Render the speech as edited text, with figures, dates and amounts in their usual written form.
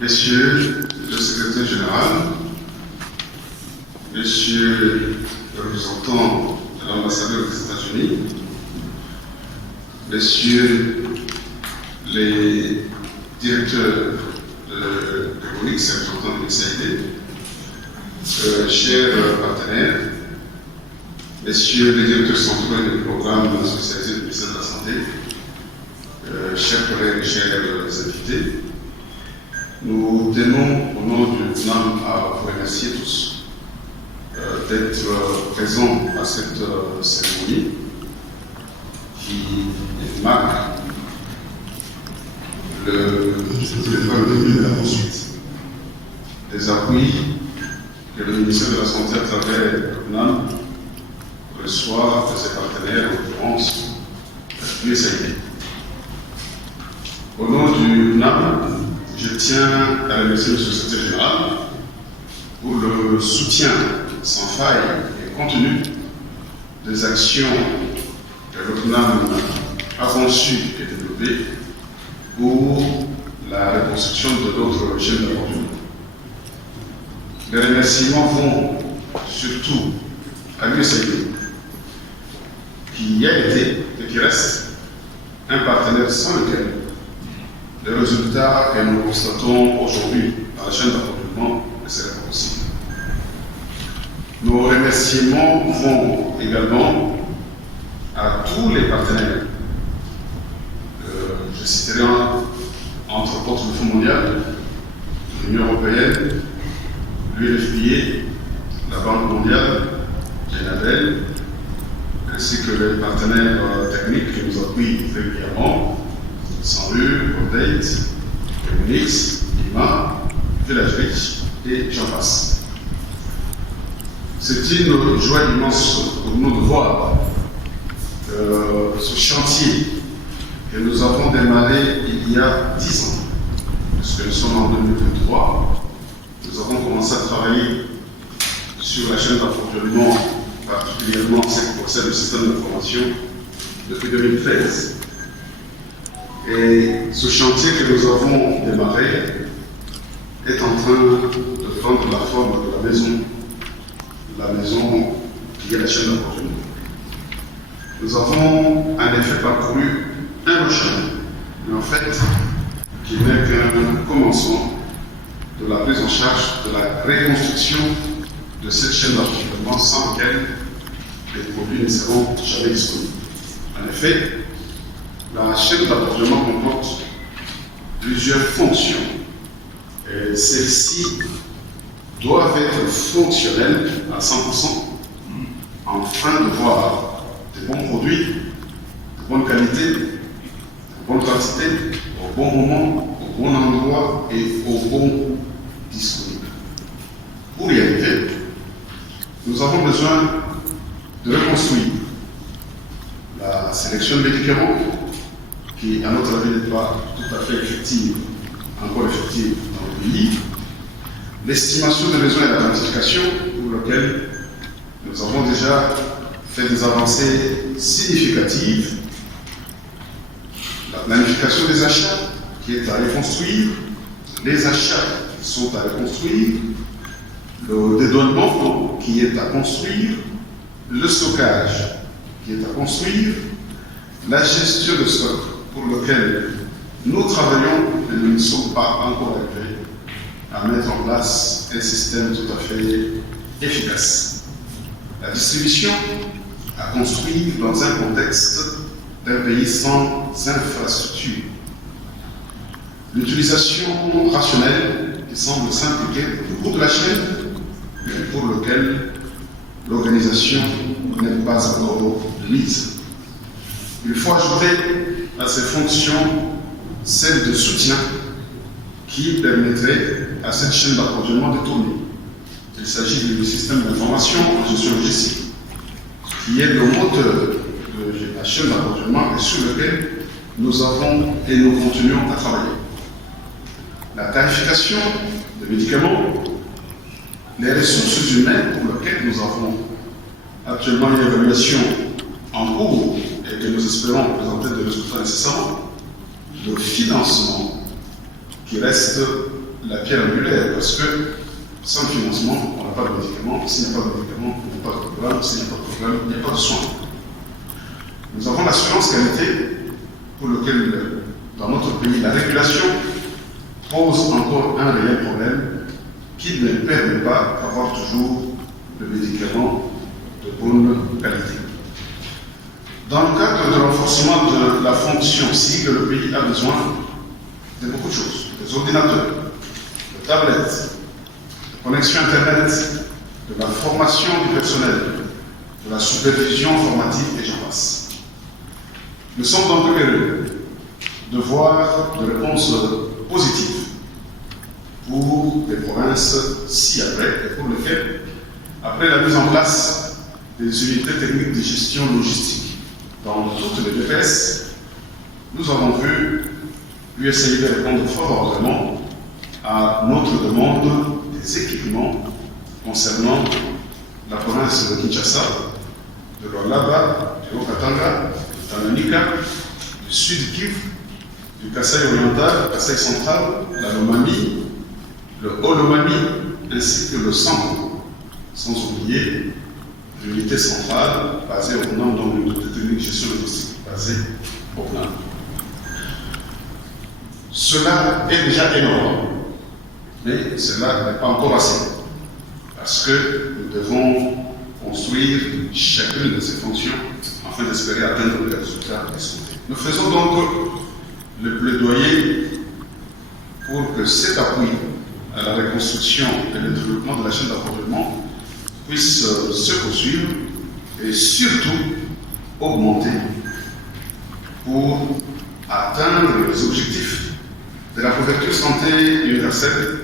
Messieurs le secrétaire général, Messieurs les représentants de l'ambassadeur des États-Unis, Messieurs les directeurs de l'ONIX, représentants de l'USAID, chers partenaires, Messieurs les directeurs centraux du programme spécialisé du ministère de la Santé, chers collègues, chers invités, nous tenons au nom du CNAM à vous remercier tous d'être présents à cette cérémonie qui marque le début de la poursuite des appuis que le ministère de la Santé à travers le CNAM reçoit de ses partenaires, en l'occurrence l'USAID. Au nom du CNAM, je tiens à remercier le secrétaire général pour le soutien sans faille et continu des actions que le CNAM a conçues et développées pour la reconstruction de notre chaîne d'approvisionnement. Les remerciements vont surtout à l'USAID, qui a été et qui reste un partenaire sans lequel les résultats que nous constatons aujourd'hui dans la chaîne d'approvisionnement ne seraient pas possibles. Nos remerciements vont également à tous les partenaires. Je citerai entre autres le Fonds mondial, l'Union européenne, l'UNFPA, la Banque mondiale, l'ENABEL, ainsi que les partenaires techniques qui nous appuient régulièrement, Sanru, Update, Unix, IMA, Village Rich et j'en passe. C'est une joie immense pour nous de voir ce chantier que nous avons démarré il y a 10 ans, puisque nous sommes en 2023. Nous avons commencé à travailler sur la chaîne d'approvisionnement, particulièrement ce qui concerne le système d'information, depuis 2013. Et ce chantier que nous avons démarré est en train de prendre la forme de la maison qui est la chaîne d'approvisionnement. Nous avons en effet parcouru un long chemin, mais en fait, qui n'est qu'un commencement de la prise en charge de la reconstruction de cette chaîne d'approvisionnement sans laquelle les produits ne seront jamais disponibles. En effet, la chaîne d'approvisionnement comporte plusieurs fonctions. Et celles-ci doivent être fonctionnelles à 100% afin de voir de bons produits, de bonne qualité, de bonne quantité, au bon moment, au bon endroit et au bon disponible. Pour y arriver, nous avons besoin de reconstruire la sélection de médicaments qui, à notre avis, n'est pas tout à fait effective, encore effective dans le pays, l'estimation des besoins et la planification, pour lequel nous avons déjà fait des avancées significatives, la planification des achats qui est à reconstruire, les achats qui sont à reconstruire, le dédouanement qui est à construire, le stockage qui est à construire, la gestion de stock pour lequel nous travaillons et nous ne sommes pas encore arrivés à mettre en place un système tout à fait efficace. La distribution à construire dans un contexte d'un pays sans infrastructure. L'utilisation rationnelle qui semble s'impliquer au bout de la chaîne, mais pour lequel l'organisation n'est pas encore mise. Il faut ajouter à ces fonctions celle de soutien qui permettrait à cette chaîne d'approvisionnement de tourner. Il s'agit du système d'information en gestion logistique, qui est le moteur de la chaîne d'approvisionnement et sur lequel nous avons et nous continuons à travailler. La tarification des médicaments, les ressources humaines pour lesquelles nous avons actuellement une évaluation en cours et que nous espérons présenter des résultats nécessaires, le financement qui reste la pierre angulaire, parce que sans financement, on n'a pas de médicaments. S'il n'y a pas de médicaments, on n'a pas de programme. S'il n'y a pas de programme, il n'y a pas de soins. Nous avons l'assurance qualité pour lequel, dans notre pays, la régulation pose encore un réel problème qui ne permet pas d'avoir toujours le médicament de bonne qualité. Dans le cadre du renforcement de la fonction cible, le pays a besoin de beaucoup de choses. Des ordinateurs, de tablettes, de connexion Internet, de la formation du personnel, de la supervision informatique et j'en passe. Nous sommes donc heureux de voir des réponses positives pour des provinces ci-après et pour lesquelles, après la mise en place des unités techniques de gestion logistique dans toutes les DPS, nous avons vu l'USAID répondre favorablement à notre demande des équipements concernant la province de Kinshasa, de l'Olaba, du Haut-Katanga, du Tanganyika, du Sud Kivu, du Kasaï oriental, Kasaï central, la Lomami, le Haut-Lomami, ainsi que le centre, sans oublier l'unité centrale basée au nom de l'unité technique de gestion logistique basée au plan. Cela est déjà énorme, mais cela n'est pas encore assez, parce que nous devons construire chacune de ces fonctions afin d'espérer atteindre les résultats escomptés. Nous faisons donc le plaidoyer pour que cet appui à la reconstruction et le développement de la chaîne d'approvisionnement puisse se poursuivre et surtout augmenter pour atteindre les objectifs de la couverture santé universelle